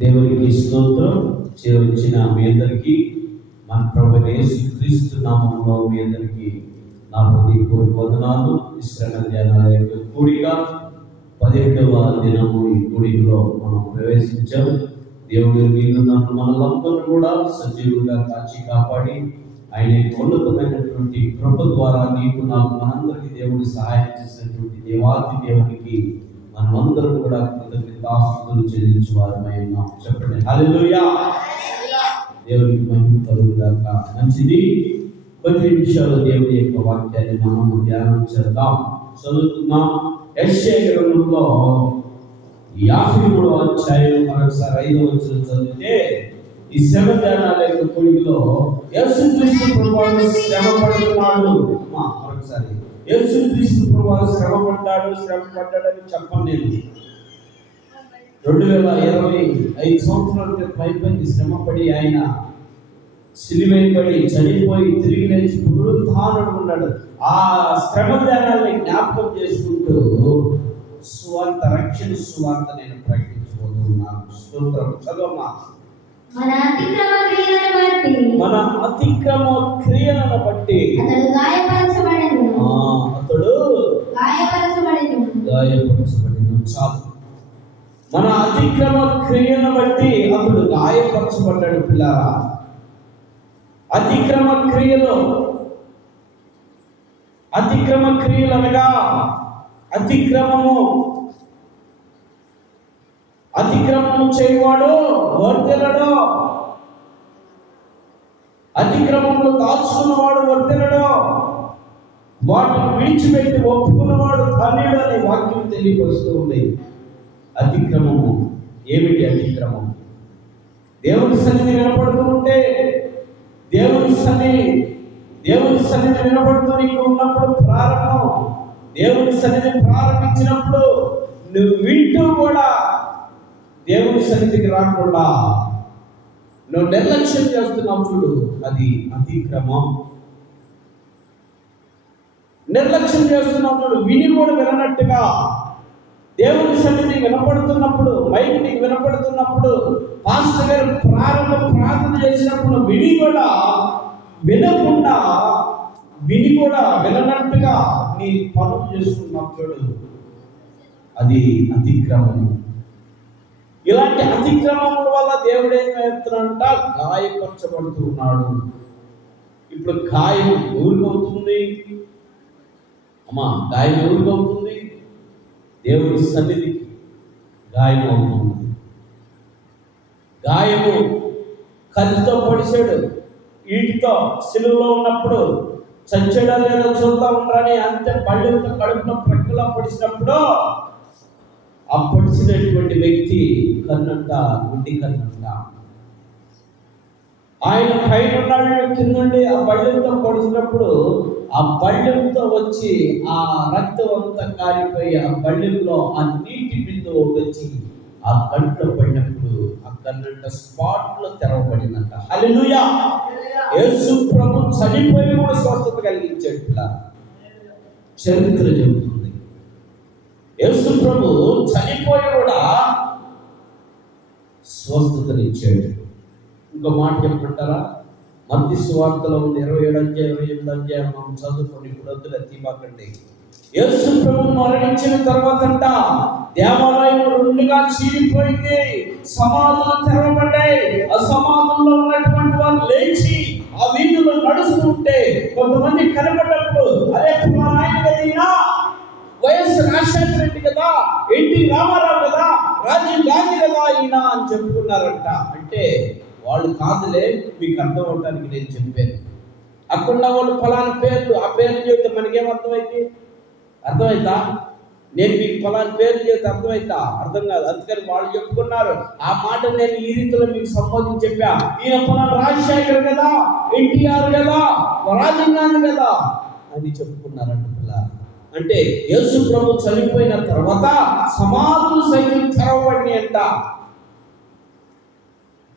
దేవునికి స్తోత్రం. చేరువచ్చిన మీ అందరికీ మన ప్రభువైన యేసుక్రీస్తు నామములో మీ అందరికీ నా హృదయపూర్వక వందనాలు. శ్రమ ధ్యానాల యొక్క కూడిక 17వ దినము. ఈ కూడికలో మనం ప్రవేశించాం. దేవుడు నీళ్ళు నన్ను మనలందరూ కూడా సజీవులుగా కాచి కాపాడి ఆయన ఉన్నతమైనటువంటి కృప ద్వారా నీకు నాకు మనందరికీ దేవుడు సహాయం చేసినటువంటి దేవాది దేవునికి మనమందరం కూడా కృతజ్ఞతాస్తుతులు చెల్లించువారమై ఉన్నాం. చెప్పండి హల్లెలూయా. దేవునికి మహిమ కలుగుగాక. మంచిది. 10 నిమిషాలు దేవుని యొక్క వాక్యాన్ని మనం ధ్యానం చేద్దాం. చదువుతున్నాం. యెషయా గ్రంథంలో 53వ అధ్యాయం మరొకసారి 5వ వచనం చదివితే ఈ శ్రమ ధ్యానాల యొక్క కూడికలో యేసుక్రీస్తు ప్రభువు శ్రమ పడుతున్నాడు. మరొకసారి యేసుక్రీస్తు ప్రభువు శ్రమ పడ్డాడని చెప్పను నేను. 2025 సంవత్సరాల క్రితం అయిపోయింది. శ్రమపడి ఆయన సిలువైపడి చనిపోయి తిరిగి లేచి పునరుత్థానుడు ఉన్నాడు. ఆ శ్రమ ధ్యానాన్ని జ్ఞాపకం చేసుకుంటూ సువార్త, రక్షణ సువార్త నేను ప్రకటించబోతున్నాను. స్తోత్రం. చదవమ్మా. మన అతిక్రమ క్రియలను బట్టి అతడు గాయపరచబడెను. చాలు. మన అతిక్రమ క్రియలను బట్టి అతడు గాయపరచబడ్డాడు. పిల్లారా, అతిక్రమ క్రియలు అనగా అతిక్రమము చేయవాడు వర్ధిల్లడు, అతిక్రమములు దాచుకున్నవాడు వర్ధిల్లడు, వాటిని విడిచిపెట్టి ఒప్పుకున్నవాడు ధన్యుడు అనే వాక్యం తెలియపరుస్తూ ఉంది. అతిక్రమము ఏమిటి? అతిక్రమం దేవుని సన్నిధి వినపడుతూ ఉంటే, దేవుని సన్నిధి వినపడుతూ నీకు ఉన్నప్పుడు ప్రారంభం. దేవుని సన్నిధి ప్రారంభించినప్పుడు నువ్వు వింటూ కూడా దేవుని సన్నిధికి రాకుండా నువ్వు నిర్లక్ష్యం చేస్తున్నావు చూడు, అది అతిక్రమం. నిర్లక్ష్యం చేస్తున్నావు చూడు, విని కూడా వినట్టుగా దేవుని సన్నిధి వినపడుతున్నప్పుడు, మైకి వినపడుతున్నప్పుడు, పాస్టర్ గారు ప్రార్థన చేసినప్పుడు విని కూడా విననట్టుగా నీ పనులు చేసుకున్నావు చూడు, అది అతిక్రమం. ఇలాంటి అతిక్రమముల వల్ల దేవుడు ఏం చేస్తున్నాడంట? గాయపరచబడుతున్నాడు. ఇప్పుడు గాయం ఎవరికవుతుంది? అమ్మా, గాయం ఎవరికవుతుంది? దేవుని సన్నిధికి గాయం అవుతుంది. గాయము కత్తితో పొడిచాడు, వీటితో సిలువలో ఉన్నప్పుడు చచ్చాడా లేదో చూద్దా ఉండరని అంతే బళ్ళతో కడుపులో ప్రక్కలా పొడిచినప్పుడు ఆ పొడిచినటువంటి వ్యక్తి కన్నంట, గుడ్డి కన్నంట. ఆయన పైన ఉన్నాడు, కిందండి ఆ బళ్ళెంతో పొడిచినప్పుడు ఆ బళ్ళెంతో వచ్చి ఆ రక్తం అంతా కారిపోయి ఆ బళ్ళెంలో ఆ నీటి బిందువు వచ్చి ఆ కంట్లో పడినప్పుడు ఆ కన్నంట స్పాట్లో తెరవబడిందంట. హల్లెలూయా. యేసు ప్రభు చనిపోయి కూడా స్వస్థత కలిగించాడు. చరిత్ర చెబుతుంది, యేసు ప్రభు చనిపోయి కూడా స్వస్థతనిచ్చాడు. ఇంకో మాట చెప్పమంటారా? మత్తయి సువార్తలో ఉంది 27 అధ్యాయం 28 అధ్యాయం మనం చదువుకోండి. ఇప్పుడు వద్దులే, తీపాకండి. యేసు ప్రభు మరణించిన తర్వాత దేవాలయం రెండుగా చీలిపోయింది, సమాధులు తెరవబడ్డాయి. ఆ సమాధుల్లో ఉన్నటువంటి వారు లేచి ఆ వీధుల్లో నడుస్తుంటే కొంతమంది కనబడ్డప్పుడు, అరే ఆయన కదీనా, వైఎస్ రాజశేఖర రెడ్డి కదా, ఎన్టీ రామారావు కదా, రాజీవ్ గాంధీ కదా ఈయన అని చెప్పుకున్నారంట. అంటే వాళ్ళు కాదులే, మీకు అర్థం అవటానికి నేను చెప్పాను. అక్కడ వాళ్ళు ఫలానా పేర్లు, ఆ పేర్లు చెబితే మనకేమర్థమైంది? అర్థమైందా? నేను మీకు ఫలానా పేర్లు చెబితే అర్థమైందా? అర్థం కాదు. అందుకని వాళ్ళు చెప్పుకున్నారు. ఆ మాట నేను ఈ రీతిలో మీకు సంబోధించి చెప్పా. ఈయన ఫలానా రాజశేఖర్ కదా, ఎన్టీఆర్ కదా, రాజీవ్ గాంధీ కదా అని చెప్పుకున్నారంట పిల్లలు. అంటే యేసు ప్రభు చనిపోయిన తర్వాత సమాధులు సైతం తెరవబడినాయి అంట.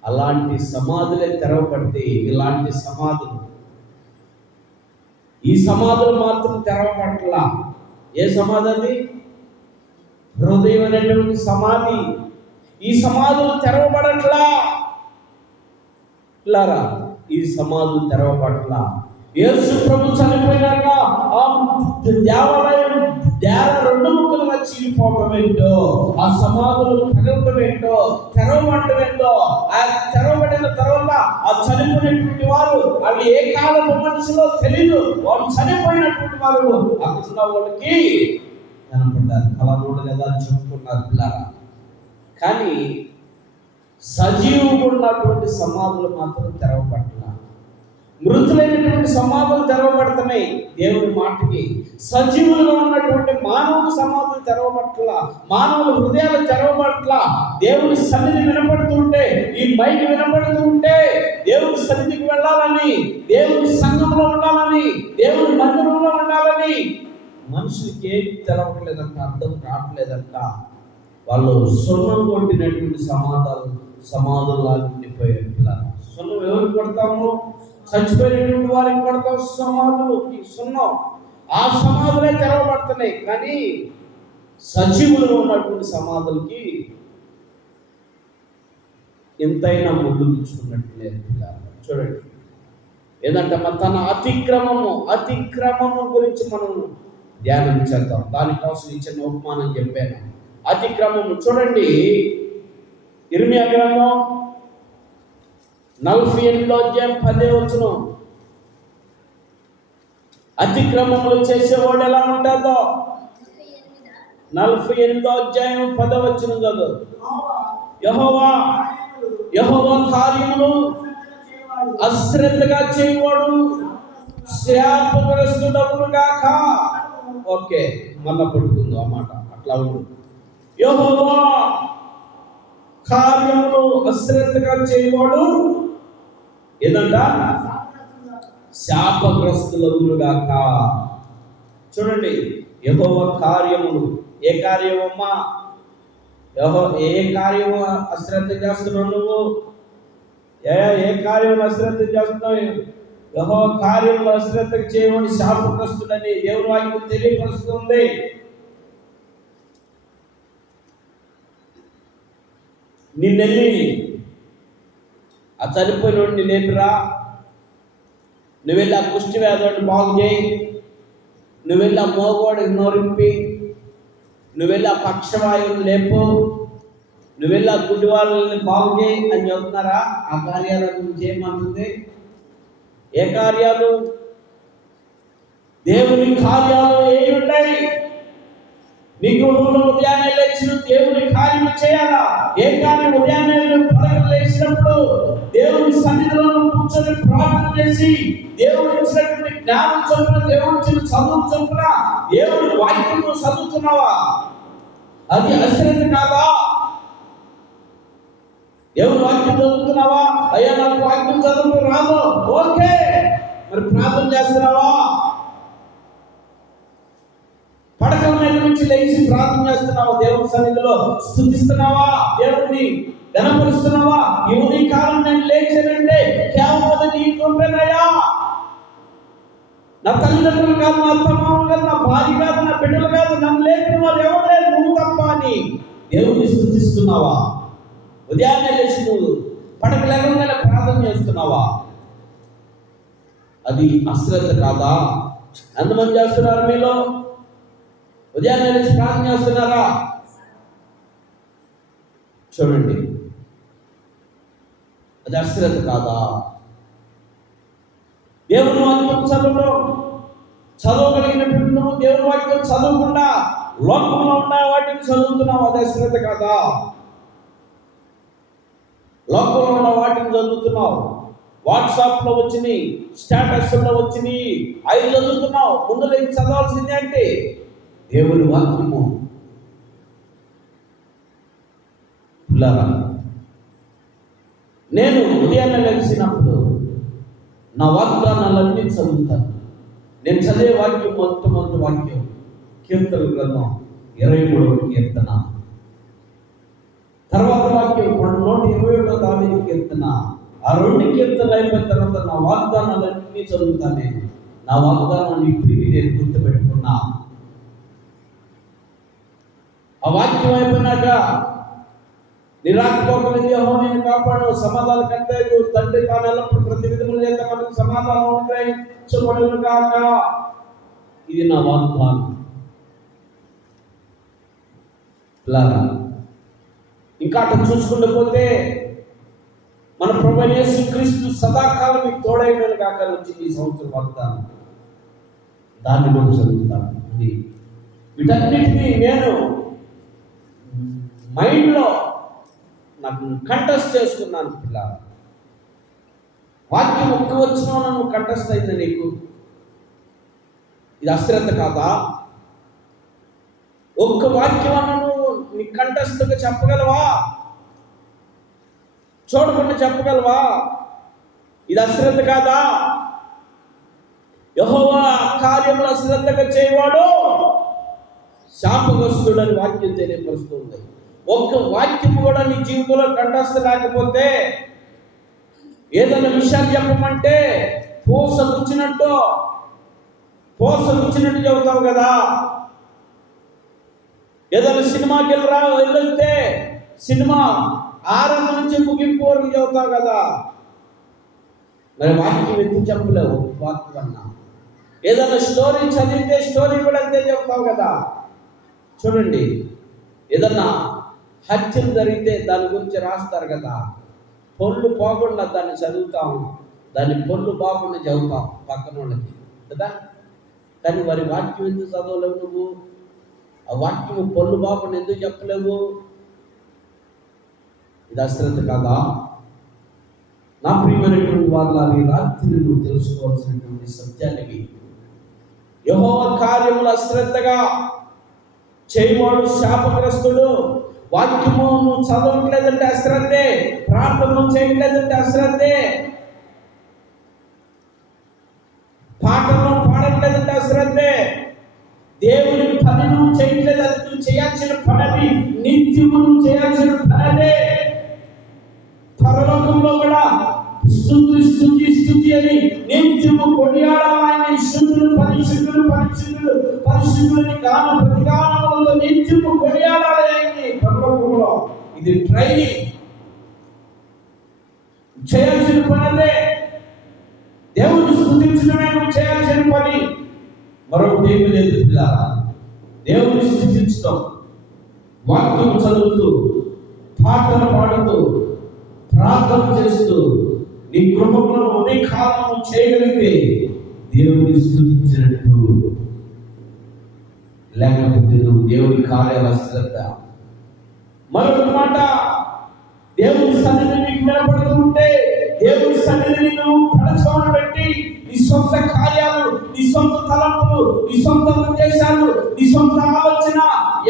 అలాంటి సమాధులే తెరవబడితే ఇలాంటి సమాధులు, ఈ సమాధులు మాత్రం తెరవబడలా. ఏ సమాధి అది? హృదయం అనేటువంటి సమాధి. ఈ సమాధులు తెరవబడట పిల్లారా, ఈ సమాధులు తెరవబట్ల యేసు ప్రభు చనిపోయినాక ఆ దేవాలయం రెండు ముక్కలుగా చీలిపోవటం ఏంటో, ఆ సమాధులు పగలటం ఏంటో, తెరవబడటం ఏంటో, ఆ తెరవబడిన తర్వాత ఆ చనిపోయినటువంటి వారు వాళ్ళు ఏ కాలపు మనుషులో తెలియదు, వాళ్ళు చనిపోయినటువంటి వారు అక్కడ వాళ్ళకి కనపడ్డారు. కలనోడు కదా అని చెప్పుకున్నారు పిల్లారా. కానీ సజీవుగా ఉన్నటువంటి సమాధులు మాత్రం తెరవబట్ల. మృతులైనటువంటి సమాధులు తెరవబడుతున్నాయి దేవుని మాటకి. సజీవులుగా ఉన్నటువంటి మానవ సమాధులు తెరవబట్ల, మానవుల హృదయాలు తెరవబట్ల. దేవుని సన్నిధి వినపడుతుంటే, ఈ మైకి వినపడుతుంటే, దేవుని సన్నిధికి వెళ్ళాలని, దేవుని సంఘంలో ఉండాలని, దేవుని మందిరంలో ఉండాలని మనుషులకి ఏం తెరవట్లేదంట, అర్థం కావట్లేదంట. వాళ్ళు సున్నం కొట్టినటువంటి సమాధుల్లా ఉండిపోయారు. సున్నం ఎవరికి కొడతాము? చచ్చిపోయినటువంటి వారికి కొడతాం సమాధులు. సున్నం ఆ సమాధులే తెరవబడుతున్నాయి, కానీ సజీవులుగా ఉన్నటువంటి సమాధులకి ఎంతైనా ముళ్ళు గుచ్చుకున్నట్టు లేదు. చూడండి, ఏంటంటే తన అతిక్రమము గురించి మనం ధ్యానం చేద్దాం. దానికోసం ఇచ్చిన ఉపమానం చెప్పాను. అతిక్రమము చూడండి, ఇర్మియా గ్రంథం 48వ అధ్యాయం 10వ వచనం. అతిక్రమములు చేసేవాడు ఎలా ఉంటాడో 48వ అధ్యాయం 10వ వచనం చదువు. యెహోవా కార్యములు అశ్రద్ధగా చేయవాడు శాపగ్రస్తుడగును గాక. ఓకే, మళ్ళా పడుతుంది ఆ మాట, అట్లా ఉండు. యెహోవా కార్యములు అశ్రద్ధగా చేయవాడు ఏదంట? శాపగ్రస్తులగును గాక. చూడండి, యెహోవా కార్యములు. ఏ కార్యమమ్మా? ఏ కార్యము అశ్రద్ధ చేస్తున్నావు నువ్వు? ఏ కార్యం అశ్రద్ధ చేస్తున్నావు? యెహోవా కార్యములు అశ్రద్ధ చేయమని శాపగ్రస్తుడని దేవుని వాక్యం తెలియపరుస్తుంది. నిన్నెళ్ళి ఆ చనిపోయినోడిని లేపిరా, నువ్వెళ్ళి ఆ కుష్టి వ్యాధుడిని బాగు చేయి, నువ్వెళ్ళి ఆ మోగోడిని నోరింపి, నువ్వెళ్ళి ఆ పక్షవాయువుని లేపు, నువ్వెళ్ళి ఆ గుడ్డి వాళ్ళని బాగు చేయి అని చెప్తున్నారా? ఆ కార్యాల గురించి ఏమంటుంది? ఏ కార్యాలు? దేవుని కార్యాలు ఏమి ఉంటాయి? నీ గృహంలో ఉదయాన్నే లేచిన దేవుని కార్యం చేయాలా? ఏ కార్యం? ఉదయాన్నే పడగలు లేచినప్పుడు దేవుని సన్నిధిలో కూర్చొని ప్రార్థన చేసి, దేవుడు ఇచ్చినటువంటి జ్ఞానం చొప్పున, దేవుడు ఇచ్చిన చదువు చొప్పున దేవుని వాక్యం చదువుతున్నావా? అది అశ్రద్ధ కాదా? దేవుని వాక్యం చదువుతున్నావా? అయ్యా నాకు వాక్యం చదువు రాదు, ఓకే, మరి ప్రార్థన చేస్తున్నావా? పడకల మీద నుంచి లేచి ప్రార్థన చేస్తున్నావా? దేవుని సన్నిధిలో స్తుతిస్తున్నావా? దేవుడిని ఘనపరుస్తున్నావా? ఈ ఉదయ కాలం నేను లేచానంటే కేవలం నీ కృపేనయ్యా. నా తల్లిదండ్రులు కాదు, నా అత్తమామలు కాదు, నా భార్య కాదు, నా బిడ్డలు కాదు, నన్ను లేపిన వారు ఎవరు లేరు, నువ్వు తప్ప అని దేవుడిని స్తుతిస్తున్నావా? ఉదయాన్నే లేచి నువ్వు పడక లేకుండా ప్రార్థన చేస్తున్నావా? అది అశ్రద్ధ కాదా? ఎంతమంది చేస్తున్నారు మీలో? ఉదయాన్నే లేచి ప్రార్థన చేస్తున్నారా? చూడండి, అది అశ్రద్ధ కాదా? దేవుని వాక్యం చదవగలిగినటువంటి నువ్వు దేవుని వాక్యం చదవకుండా లోకంలో ఉన్న వాటిని చదువుతున్నావు, అది అశ్రద్ధ కాదా? లోకంలో ఉన్న వాటిని చదువుతున్నావు, వాట్సాప్లో వచ్చినాయి, స్టేటస్లో వచ్చినాయి, అవి చదువుతున్నావు. ముందు లేచి చదవాల్సిందే అంటే దేవుని వాక్యము. నేను ఉదయాన్నే లేచినప్పుడు నా వాగ్దానాలన్నీ చదువుతాను. నేను చదివే వాక్యం మొట్టమొదటి వాక్యం కీర్తన గ్రంథం 23వ కీర్తన, తర్వాత వాక్యం 121వ దావీదు కీర్తన. ఆ 2 కీర్తనలు అయిపోయిన తర్వాత నా వాగ్దానాలన్నీ చదువుతాను. నేను నా వాగ్దానాన్ని ఇప్పటికీ నేను గుర్తుపెట్టుకున్నా. ఆ వాక్యం అయిపోయినాక నిరాకపోకలు యెహోవా నిన్ను కాపాడు, సమాధానం కంటే తండ్రి తాను ఎల్లప్పుడు ప్రతి విధముల చేత మనకు సమాధానం అనుగ్రహించబడును గాక. ఇది నా వాగ్దానం. పిల్లారా, ఇంకా అటు చూసుకుంటూ పోతే మన ప్రభువైన యేసుక్రీస్తు సదాకాలం మీకు తోడైనను గాక వచ్చింది ఈ సంవత్సరం వాగ్దానం. దాన్ని మనం చదువుతాం. వీటన్నిటినీ నేను మైండ్లో నాకు కంటెస్ట్ చేసుకున్నాను. పిల్లారా, వాక్యం ఒక్క వచ్చిన నువ్వు కంటెస్ట్ అయింది నీకు, ఇది అశ్రద్ధ కాదా? ఒక్క వాక్యం అన్న నువ్వు నీ కంటెస్ట్గా చెప్పగలవా? చూడకుండా చెప్పగలవా? ఇది అశ్రద్ధ కాదా? యెహోవా కార్యములు అశ్రద్ధగా చేయవాడు శాపగ్రస్తుడని వాక్యం తెలియపరుస్తుంది. ఒక్క వాక్యం కూడా నీ జీవితంలో కంటెస్ట్ లేకపోతే, ఏదైనా విషయాలు చెప్పమంటే పోస గుచ్చినట్టు చెబుతావు కదా. ఏదైనా సినిమాకి వెళ్ళితే సినిమా ఆరంభం నుంచి ముగింపు వరకు చెబుతావు కదా. మరి వాక్యం ఎందుకు చెప్పలేవు? వాక్యం అన్నా ఏదైనా స్టోరీ చదివితే స్టోరీ కూడా అంతే చెప్తావు కదా. చూడండి, ఏదన్నా హత్యం జరిగితే దాని గురించి రాస్తారు కదా. పొల్లు పోకుండా దాన్ని చదువుతాం, దాన్ని పొల్లు బాగుండా చదువుతాం పక్కన వాళ్ళకి కదా. కానీ వారి వాక్యం ఎందుకు చదవలేవు నువ్వు? ఆ వాక్యం పొల్లు బాగుండా ఎందుకు చెప్పలేవు? ఇది అశ్రద్ధ కాదా? నా ప్రియమైనటువంటి వాళ్ళ ఈ రాత్రి నువ్వు తెలుసుకోవాల్సినటువంటి సత్యానికి, యెహోవా కార్యములు అశ్రద్ధగా చేయవాడు శాపగ్రస్తుడు. వాక్యము నువ్వు చదవట్లేదంటే అశ్రద్ధే, ప్రార్థన చేయట్లేదంటే అశ్రద్ధే, పాటలు పాడట్లేదంటే అశ్రద్ధే, దేవుని పని నువ్వు చేయట్లేదు, అది నువ్వు చేయాల్సిన పని, నిత్యము నువ్వు చేయాల్సిన పనే. పరలోకంలో కూడా స్తుతి స్తుతి స్తుతి అని నిత్యము కొనియాడాలని, శుద్ధులు పరిశుద్ధులు పరిశుద్ధులు పరిశుద్ధులని గాన ప్రతిగానములతో నిత్యము కొనియాడాలని పరలోకంలో. ఇది ట్రైనింగ్, చేయాల్సిన పని. దేవుని స్తుతించడమే నువ్వు చేయాల్సిన పని, మరొకటి ఏమి లేదు పిల్లారా. దేవుని స్తుతించడం, వాక్యం చదువుతూ, పాటలు పాడుతూ, ప్రార్థన చేస్తూ, నీ గృహంలో ఉదయ కాలం చేయగలిగితే దేవుని స్తుతించినట్టు. లేకపోతే నువ్వు దేవుని కార్యాల శ్రద్ధ. మరొక మాట, దేవుని సన్నిధి నీకు వినపడుతుంటే, దేవుని సన్నిధిని నువ్వు పడచోన పెట్టి నీ సొంత కార్యాలు, నీ సొంత తలంపులు, నీ సొంత ఉద్దేశాలు, నీ సొంత ఆలోచన,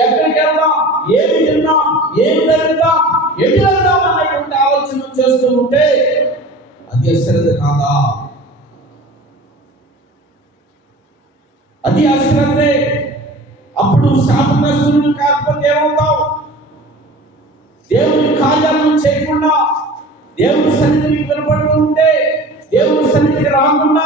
ఎక్కడికి వెళ్దాం, ఏమి తిందాం, ఏమి వెళ్దాం, ఎటు వెళ్దాం అనేటువంటి ఆలోచన చేస్తూ ఉంటే అది అశ్రద్ధ కాదా? అది అశ్రద్ధే. అప్పుడు శాపగ్రస్తుడు కాకపోతే ఏమవుతావు? దేవుని కార్యాలను చేయకుండా, దేవుని సన్నిధికి వినపడుతూ ఉంటే, దేవుని సన్నిధికి రాకుండా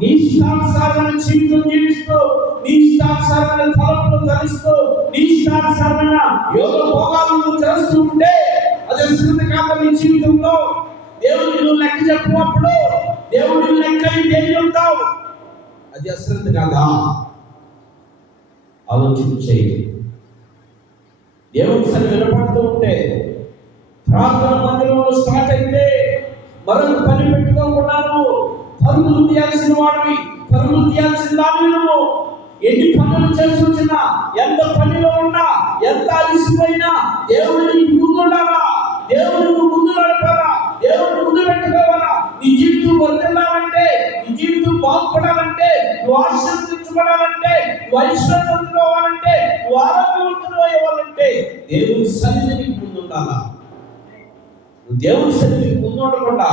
నీ ఇష్టానుసారమైన జీవితం జీవిస్తూ, నీ ఇష్టానుసారమైన తలపులు ధరిస్తూ, నీ ఇష్టానుసారమైన యోగ భోగాలను చేస్తూ ఉంటే అది అశ్రద్ధ కాదు. నీ జీవితంలో దేవుడిని నువ్వు లెక్క చెప్పినప్పుడు దేవుడిని లెక్క ఉంటావు. అది అశ్రద్ధ కాదా? ఆలోచించేయి. దేవుని సన్నిధి వినపడుతూ ఉంటే, ప్రార్థన మందిరంలో స్టార్ట్ అయితే మరొక పని పెట్టుకోకుండా నువ్వు పరుగులు తీయాల్సిన వాడివి, పరుగులు తీయాల్సిన దానివి. నువ్వు ఎన్ని పనులు చేసి వచ్చినా, ఎంత పనిలో ఉన్నా, ఎంత అలసిపోయినా దేవుడిని ముందుండాలా, దేవుడిని ముందు నడపాలా, దేవుడిని ముందు పెట్టుకోవాలా. నీ జీవితం వర్తిల్లాలంటే, నీ జీవితం బాగుపడాలంటే, నువ్వు ఆశీర్వదించబడాలంటే, నువ్వు ఐశ్వర్యవంతులవ్వాలంటే, నువ్వు ఆరోగ్యవంతులు అవ్వాలంటే దేవుని సన్నిధికి ముందు ఉండాలా. నువ్వు దేవుని సన్నిధికి ముందు ఉండకుండా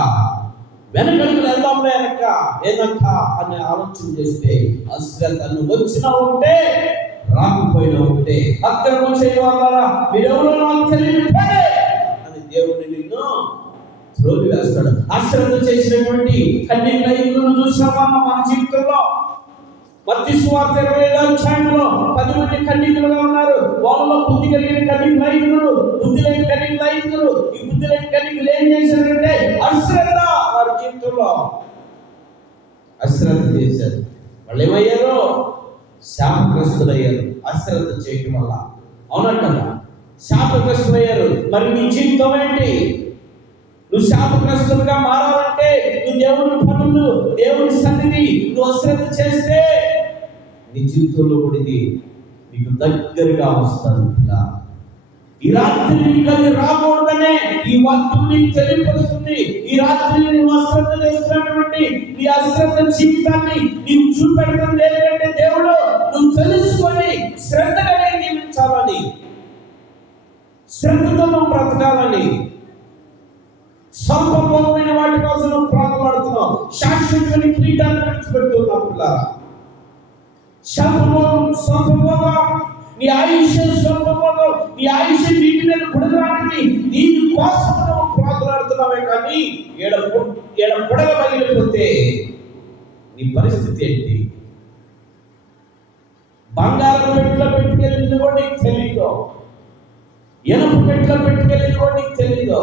వెనకడికి వెళ్దాంలే వెనక ఏదంట అని ఆలోచన చేస్తే అశ్రద్ధ. నువ్వు వచ్చినా ఉంటే, రాకపోయినా ఉంటే, అక్రమం చేయవాళ్ళ మీరెవరో నాకు తెలియని పడే అని దేవుడిని నిన్ను త్రోలి వేస్తాడు. అశ్రద్ధ చేసినటువంటి కన్నీళ్ళను చూసామా మన జీవితంలో? మత్తయి సువార్త 27వ అధ్యాయంలో 10 మంది కన్యకలుగా ఉన్నారు. వాళ్ళలో బుద్ధి కలిగిన కన్యకలు 5, బుద్ధి లేని కన్యకలు 5. ఈ బుద్ధి లేని కన్యకలు ఏం చేశారంటే అశ్రద్ధ, వారి జీవితంలో అశ్రద్ధ చేశారు. వాళ్ళు ఏమయ్యారు? శాపగ్రస్తులయ్యారు అశ్రద్ధ చేయటం వల్ల. అవునా కదా? శాపగ్రస్తులయ్యారు. మరి నీ జీవితం ఏంటి? నువ్వు శాపగ్రస్తులుగా మారాలంటే నువ్వు దేవుని పనులు, దేవుని సన్నిధి నువ్వు అశ్రద్ధ చేస్తే నీ జీవితంలో కూడా ఇది నీకు దగ్గరగా వస్తుంది. ఈ రాత్రి నీకు అది రాకూడదనే ఈ వాక్యం నీకు తెలియపరుస్తుంది. ఈ రాత్రి నువ్వు అశ్రద్ధ చేస్తున్నటువంటి నీ అశ్రద్ధ జీవితాన్ని నీవు చూపెడతాను. లేదంటే దేవుడు నువ్వు తెలుసుకొని శ్రద్ధగా జీవించాలని, శ్రద్ధతో నువ్వు బ్రతకాలని, స్వల్పమైన వాటి కోసం నువ్వు ప్రాణపడుతున్నావు. శాశ్వతమైన కిరీటాన్ని విడిచిపెడుతున్నావు పిల్లారా. స్వల్పభోగం, నీ ఆయుష్ స్వల్పభోగం, నీ ఆయుష్ వీటి మీద పుడగడానికి దీని కోసం నువ్వు ప్రాణపడుతున్నావే కానీ ఏడ పొడగ పగిలిపోతే నీ పరిస్థితి ఏంటి? బంగారం పెట్టిలో పెట్టుకెళ్ళింది కూడా నీకు తెలీదు, ఎనుపు పెట్టిలో పెట్టుకెళ్ళింది కూడా నీకు తెలీదు,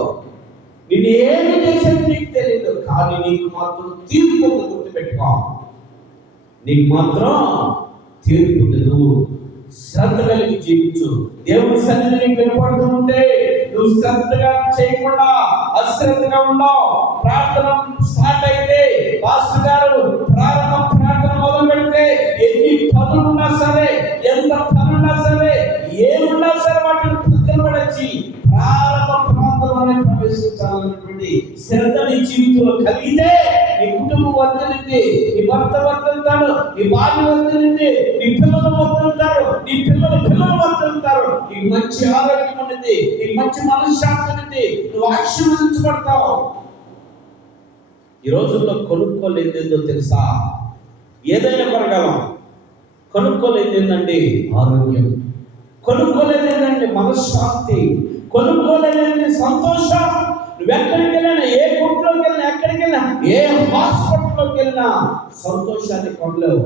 నిన్ను ఏమి చేసేది నీకు తెలియదు. కానీ నీకు మాత్రం తీర్పు ఉంది, గుర్తుపెట్టుకో. నీకు మాత్రం తీర్పు ఉంది. నువ్వు శ్రద్ధ కలిగి జీవించు. దేవుని సన్నిధి నీకు వినపడుతూ ఉంటే నువ్వు శ్రద్ధగా చేయకుండా అశ్రద్ధగా ఉండవు. ప్రార్థన స్టార్ట్ అయితే పాస్టర్ గారు ప్రార్థన మొదలు పెడితే ఎన్ని పనులున్నా సరే, ఎంత పనున్నా సరే, ఏమున్నా సరే వాటిని పక్కన పడేసి ప్రారంభంలోనే ప్రవేశించాలన్నటువంటి శ్రద్ధ నీ జీవితంలో కలిగితే నీ కుటుంబం వర్ధిల్లింది, నీ భర్త వర్ధిల్లుతాడు, నీ భార్య వర్ధిల్లింది, నీ పిల్లలు వర్ధిల్లుతారు, నీ పిల్లలు వర్ధిల్లుతారు, నీకు మంచి ఆరోగ్యం ఉన్నది, నీకు మంచి మనశ్శాంతి ఉన్నది, నువ్వు ఆశీర్వదించబడతావు. ఈ రోజుల్లో కొనుక్కోలేదు ఏందో తెలుసా? ఏదైనా కొనగలం. కొనుక్కోలేదు ఏంటండి? ఆరోగ్యం. కొనుక్కోలేదు ఏంటండి? మనశ్శాంతి. కొనుక్కోలేదండి సంతోషం. నువ్వు ఎక్కడికి వెళ్ళినా, ఏ కొట్టులోకి వెళ్ళినా, ఎక్కడికి వెళ్ళినా, ఏ హాస్పిటల్లోకి వెళ్ళినా సంతోషాన్ని కొనలేవు,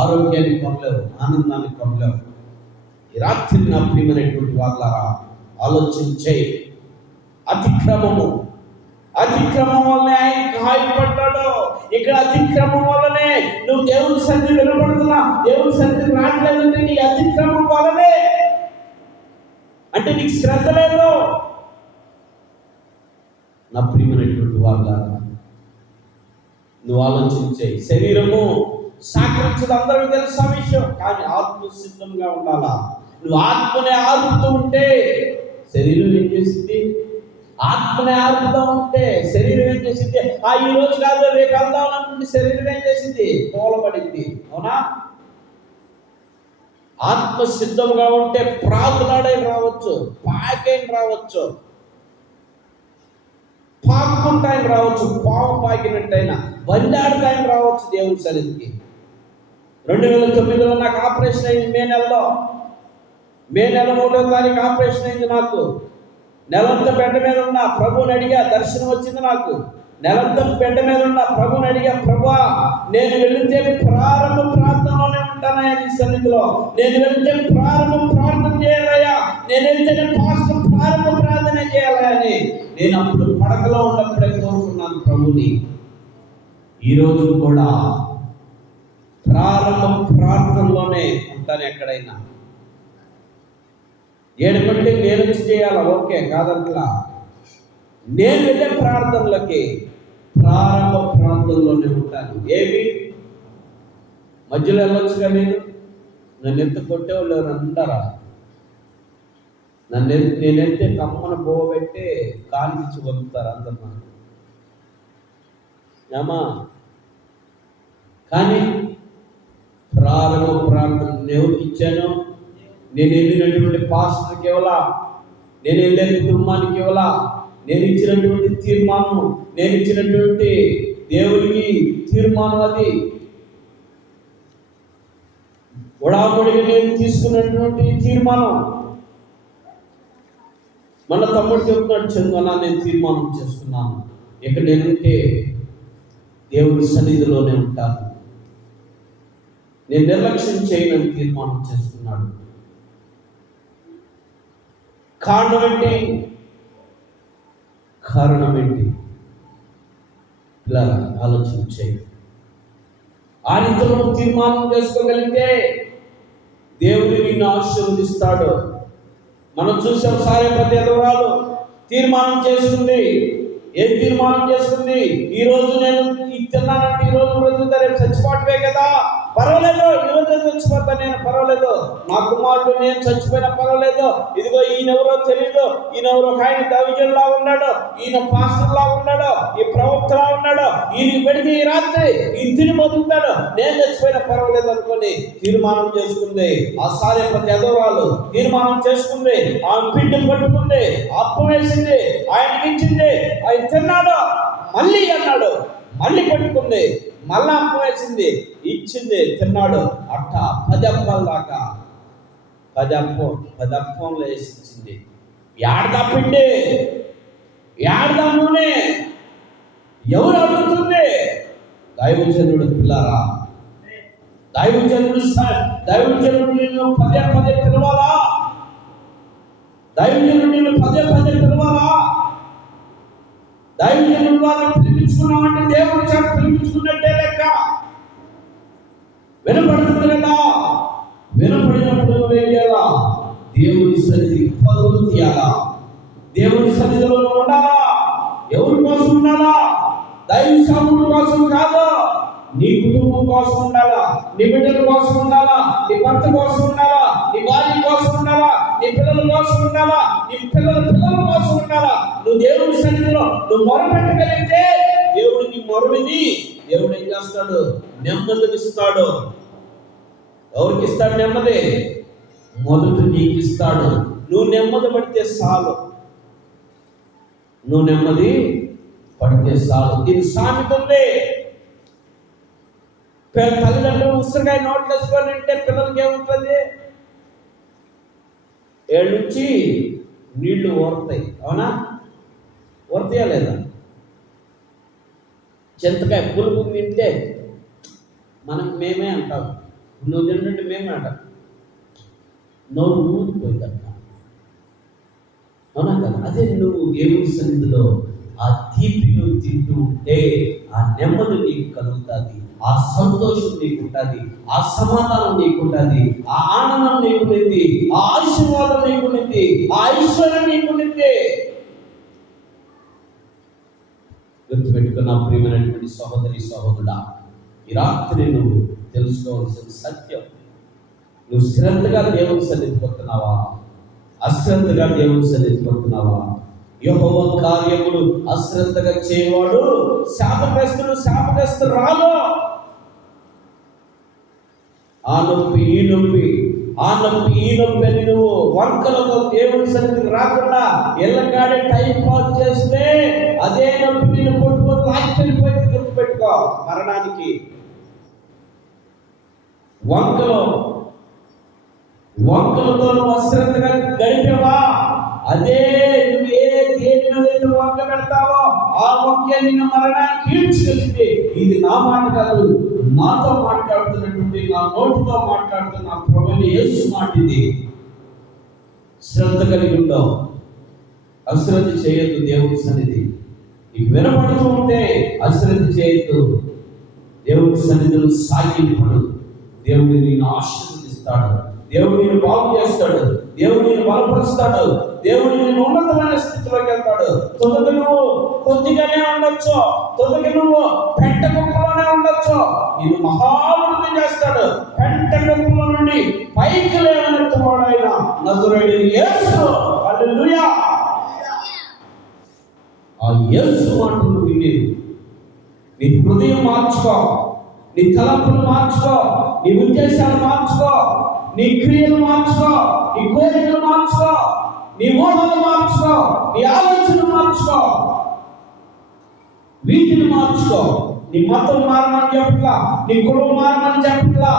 ఆరోగ్యాన్ని కొనలేవు, ఆనందాన్ని కొనలేవు. ఈ రాత్రి నా ప్రియమైనటువంటి వాళ్ళారా ఆలోచించే. అతిక్రమం వల్లనే ఆయన గాయపడ్డాడు. ఇక్కడ అతిక్రమం వల్లనే నువ్వు దేవుని సన్నిధి వినపడుతున్నా, దేవుని సన్నిధి రావట్లేదంటే నీ అతిక్రమం వల్లనే. అంటే నీకు శ్రద్ధ లేదు. నా ప్రియమైనటువంటి వాళ్ళ నువ్వు ఆలోచించే. శరీరము సహకరించదు, అందరికీ తెలుసా విషయం. కానీ ఆత్మ సిద్ధంగా ఉండాలా. నువ్వు ఆత్మనే ఆర్పుతూ ఉంటే శరీరం ఏం చేసింది? ఆత్మనే ఆర్పుతూ ఉంటే శరీరం ఏం చేసింది? ఈ రోజు కాదు రేపు వెళ్దాం అనుకుంటే శరీరం ఏం చేసింది? పోలబడింది. అవునా? ఆత్మ సిద్ధంగా ఉంటే ప్రాకులాడైన రావచ్చు, పాకైన రావచ్చు, పాక్కుంటాయని రావచ్చు, పాము పాకినట్టయినా బండాడుతాయని రావచ్చు దేవుని సన్నిధికి. 2009లో నాకు ఆపరేషన్ అయింది. మే నెల 3వ తారీఖు ఆపరేషన్ అయింది నాకు. నెలంతా బెడ్డ మీద ఉన్నా, ప్రభువుని అడిగా, దర్శనం వచ్చింది నాకు. నెలంతా బెడ్డ మీద ఉన్నా, ప్రభువుని అడిగా, ప్రభువా నేను వెళితే ప్రారంభ ప్రార్థనలోనే ఉంటానయ్యా నీ సన్నిధిలో. నేను వెళితే ప్రారంభ ప్రార్థన చేయాలయ్యా, నేను వెళ్తేనే పాస్టర్ ప్రారంభ ప్రార్థన చేయాలి అని నేను అప్పుడు పడకలో ఉన్నప్పుడే కోరుకున్నాను ప్రభుని. ఈరోజు కూడా ప్రారంభ ప్రార్థనలోనే ఉంటాను. ఎక్కడైనా ఏడుకంటే నేను వచ్చి చేయాలా, ఓకే కాదట్లా. నేను వెళ్ళే ప్రార్థనలకి ప్రారంభ ప్రార్థనలోనే ఉంటాను. ఏమి మధ్యలో వెళ్ళొచ్చుగా? నన్ను ఎంత కొట్టేవాళ్ళు అందరా నేనెంతే కమ్మను పోబెట్టే కానిపించి పంపుతారు అందరు నాకు. ఏమా కానీ ప్రారంభ ప్రార్థన దేవుడికి ఇచ్చాను. నేను వెళ్ళినటువంటి పాస్టర్కి ఇవ్వాలా, నేను వెళ్ళే కుటుంబానికి ఇవ్వాలా, నేను ఇచ్చినటువంటి తీర్మానం, నేను ఇచ్చినటువంటి దేవుడికి తీర్మానం అది ఉడాముడిగా నేను తీసుకున్నటువంటి తీర్మానం. మన తమ్ముడు చెప్తున్నాడు, చందువనా నేను తీర్మానం చేసుకున్నాను, ఇక నేనుంటే దేవుడి సన్నిధిలోనే ఉంటాను. నేను నిర్లక్ష్యం చేయనని తీర్మానం చేసుకున్నాడు. కారణం ఏంటి? ఇలా ఆలోచన చేయి. ఆ రీతిలో తీర్మానం చేసుకోగలిగితే దేవుడు నిన్ను ఆశీర్వదిస్తాడు. మనం చూసాం, సారెపతి ఎదవరాలు తీర్మానం చేసుకుంది. ఏం తీర్మానం చేసుకుంది? ఈ రోజు నేను ఇది తిన్నానంటే ఈ రోజు బ్రతుకుతా, రేపు చచ్చిపోవటమే కదా, పర్వాలేదు, ఈరోజు చచ్చిపోతా నేను, పర్వాలేదు, నా కుమారుడు నేను చచ్చిపోయినా పర్వాలేదు. ఇదిగో ఈయనెవరో తెలీదు, ఈయనెవరో ఒక ఆయన దైవజనులా ఉన్నాడు, ఈయన పాస్టర్లా ఉన్నాడు, ఈ ప్రవక్తలా ఉన్నాడు, ఈయన పెడితే ఈ రాత్రి ఈయన తిని బతుకుతాడు, నేను చచ్చిపోయినా పర్వాలేదు అనుకుని తీర్మానం చేసుకుంది. ఆ సారెపతి ఎదవరాలు తీర్మానం చేసుకుంది. ఆమె పిండి పట్టుకుంది, అప్పం వేసింది, ఆయనకి ఇచ్చింది, ఆయన తిన్నాడు, మళ్ళీ అన్నాడు, మళ్ళీ పట్టుకుంది, మళ్ళా అప్పం వేసింది, ఇచ్చింది, తిన్నాడు. అట్ట 10 అప్పాల దాకా 10 అప్పంలో వేసి ఇచ్చింది. ఏడదా పిండి, ఏడదా నూనె, ఎవరు అడుగుతుంది? దైవజనుడు పిల్లారా, దైవజనుడు నిన్ను పదే పిలవాలా? దైవజనుడు నిన్ను పదే పిలవాలా? దైవజనుడు ద్వారా పిలిపించుకున్నామంటే దేవుడి చేత పిలిపించుకున్నట్టే లెక్క. వినపడుతుంది కదా, వినపడినప్పుడు నువ్వేం చేయాలా? దేవుడి సన్నిధికి పరుగులు తీయాలా? దేవుడి సన్నిధిలో ఉండాలా? ఎవరి కోసం ఉండాలా? దైవ సాముల కోసం కాదు, నీ కుటుంబం కోసం ఉండాలా, నీ బిడ్డల కోసం ఉండాలా, నీ భర్త కోసం ఉండాలా, నీ భార్య కోసం ఉండాలా, నీ పిల్లల కోసం ఉండాలా, నీ పిల్లల కోసం ఉండాలా. నువ్వు దేవుడి సన్నిధిలో నువ్వు మొరపెట్టగలిగితే దేవుడు నీ మొరవిని దేవుడు ఏం చేస్తాడు? నెమ్మదినిస్తాడు. ఎవరికి ఇస్తాడు నెమ్మది? మొదట నీకు ఇస్తాడు. నువ్వు నెమ్మది పడితే చాలు, నువ్వు నెమ్మది పడితే చాలు. దీని సామెత ఉంది, తల్లిదండ్రులు ఉసిరికాయ నోట్లు వేసుకొని ఉంటే పిల్లలకి ఏముంటుంది? 7 నుంచి నీళ్లు ఊరుతాయి, అవునా? ఊరుతాయా లేదా? చింతకాయ పులుపు తింటే మేమే అంటాం, నువ్వు తింటుంటే మేమే అంటాం, నోరు ఊరిపోయిందంట, అవునా కదా? అదే నువ్వు దేవుడి సన్నిధిలో ఆ తీపి నువ్వు తింటూ ఉంటే ఆ నెమ్మది నీకు కలుగుతుంది, ఆ సంతోషం నీకుంటుంది, ఆ సమాధానం నీకుంటుంది, ఆ ఆనందం నీకుంది, ఆ ఆశీర్వాదం నీకుంది, ఆ ఐశ్వర్యం నీకుంది. గుర్తుపెట్టుకున్న ప్రియమైనటువంటి సహోదరి సహోదరుడా, ఈ రాత్రి నువ్వు తెలుసుకోవాల్సిన సత్యం, నువ్వు శ్రద్ధగా దేవుని సన్నిధిపోతున్నావా? అశ్రద్ధగా దేవుని సన్నిధిపోతున్నావా? యెహోవా కార్యములు అశ్రద్ధగా చేయవాడు శాపగ్రస్తుడు రాలు. ఆ నొప్పి ఈ నొప్పి అని నువ్వు వంకలతో దేవుని సన్నిధికి రాకుండా ఎల్లకాడే టైం పాస్ చేస్తే అదే నొప్పి నేను కొట్టుకొని లాక్కెళ్ళిపోయింది. గుర్తుపెట్టుకో, మరణానికి వంకలతో నువ్వు అశ్రద్ధగా గడిపేవా, అదే నువ్వు దేని మీద వంక పెడతావో ఆ వంకే నిన్ను మరణానికి ఈడ్చుకెళ్తుంది. ఇది నా మాట కాదు, నాతో మాట్లాడుతున్నటువంటి, నా నోటితో మాట్లాడుతున్న ప్రభువైన యేసు మాట ఇది. శ్రద్ధ కలిగి ఉండవు, అశ్రద్ధ చేయొద్దు. దేవుని సన్నిధి నీకు వినపడుతూ ఉంటే అశ్రద్ధ చేయొద్దు. దేవుని సన్నిధిలో సాగిపడు. దేవుడు నిన్ను ఆశీర్వదిస్తాడు, దేవుడు నిన్ను బాగు చేస్తాడు, దేవుడు నిన్ను బలపరుస్తాడు, దేవుడు నిన్ను ఉన్నతమైన స్థితిలోకి వెళ్తాడు. తొదక నువ్వు కొద్దిగానే ఉండొచ్చు, తొదక నువ్వు పెంట కుప్పలోనే ఉండొచ్చు, నిన్ను మహావృద్ధి చేస్తాడు. పెంట కుప్పలో నుండి పైకి లేవనెత్తువాడు ఆయన నజరేయుడైన యేసు. హల్లెలూయా. ఆ యేసు మాటలు విని నీ హృదయం మార్చుకో, నీ తలంపులు మార్చుకో, నీ ఉద్దేశాలు మార్చుకో, నీ క్రియలు మార్చుకో, నీ కోరికలు మార్చుకో, నీ ఊహలు మార్చుకో, నీ ఆలోచనలు మార్చుకో, వీటిని మార్చుకో. నీ మతం మారమని చెప్పట్లా, నీ కులం మారమని చెప్పట్లా,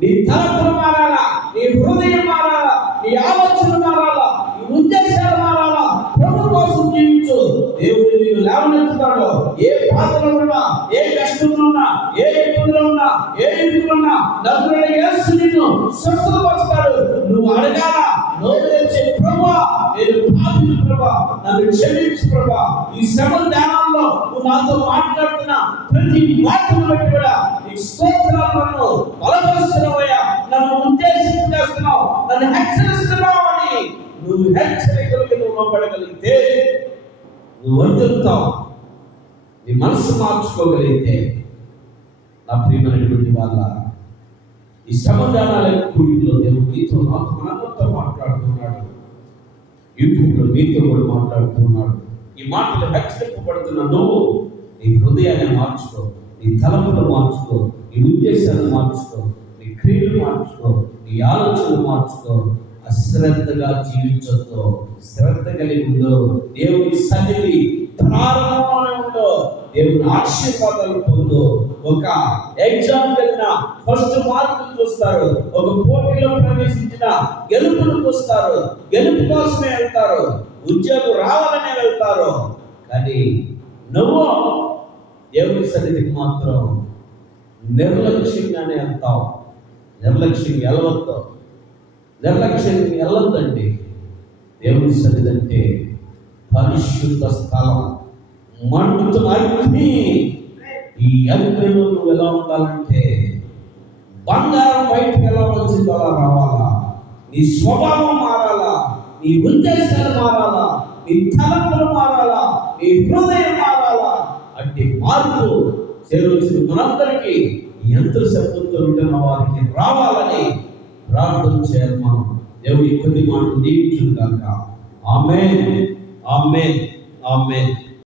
నీ తలంపులు మారాలా, నీ హృదయం మారాలా, నీ ఆలోచనలు మారాలా, నీ ఉద్దేశాలు మారాలా. ప్రభు కోసం జీవించు. దేవుడు నిన్ను లేవనెత్తుతాడు. ఏ బాధలో ఉన్నా, ఏ కష్టంలో ఉన్నా ఏ ఇబ్బందులో ఉన్నా, ఏ ఇరుకులో ఉన్నా నజరేయుడైన యేసు నిన్ను స్వస్థపరుస్తాడు. నువ్వు అడగాల, నోరు తెరిచి ప్రభువా నేను పాపిని ప్రభువా నన్ను క్షమించు ప్రభువా. ఈ శ్రమ ధ్యానంలో నువ్వు నాతో మాట్లాడుతున్న ప్రతి మాటను బట్టి కూడా నీ స్తోత్రాలను బలపరుస్తున్నావయ్యా, నన్ను ఉద్దేశించి చేస్తున్నావు, నన్ను హెచ్చరిస్తున్నావు అని నువ్వు హెచ్చరికలకు నువ్వు లోబడగలిగితే, నువ్వు వర్తిల్తావు. నీ మనసు మార్చుకోగలిగితే నా ప్రియమైనటువంటి వాళ్ళ ఈ సమాధానాల కూడికలో దేవుడు మీతో నాతో మనందరితో మాట్లాడుతున్నాడు. యూట్యూబ్లో మీతో కూడా మాట్లాడుతున్నాడు. ఈ మాటలు హెచ్చరింపబడుతున్న నువ్వు నీ హృదయాన్ని మార్చుకో, నీ తలంపులు మార్చుకో, నీ ఉద్దేశాన్ని మార్చుకో, నీ క్రియలు మార్చుకో, నీ ఆలోచనలు మార్చుకో. అశ్రద్ధగా జీవించొద్దు, శ్రద్ధ కలిగి ఉందో. దేవుని సన్నిధి ప్రారంభంలోనే ఉందో, దేవుని ఆశీర్వాదాలు పొందు. ఒక ఎగ్జామ్ వెళ్ళిన ఫస్ట్ మార్కులు చూస్తారు, ఒక పోటీలో ప్రవేశించిన గెలుపును చూస్తారు, గెలుపు కోసమే వెళ్తారు, ఉద్యోగం రావాలనే వెళ్తారు. కానీ నువ్వు దేవుని సన్నిధికి మాత్రం నిర్లక్ష్యంగానే వెళ్తావు. నిర్లక్ష్యంగా వెళ్ళవద్దు, నిర్లక్ష్యంగా వెళ్ళొద్దండి. దేవుని సన్నిధి అంటే పరిశుద్ధ స్థలం, మండుతున్న అగ్ని. ఈ అగ్నిలో నువ్వు ఎలా ఉండాలంటే బంగారం బయటకు ఎలా వచ్చిందో అలా రావాలా. నీ స్వభావం మారాలా, నీ ఉద్దేశాలు మారాలా, నీ తలంపులు మారాలా, నీ హృదయం మారాలా. అంటే మార్పు చేరొచ్చిన మనందరికీ ఎంత శబ్దంతో ఉంటున్న వారికి రావాలని ప్రార్థన చేయాలి. మనం దేవుడి కొద్ది మాటలు దీవించుగాక. ఆమేన్, ఆమేన్, ఆమేన్.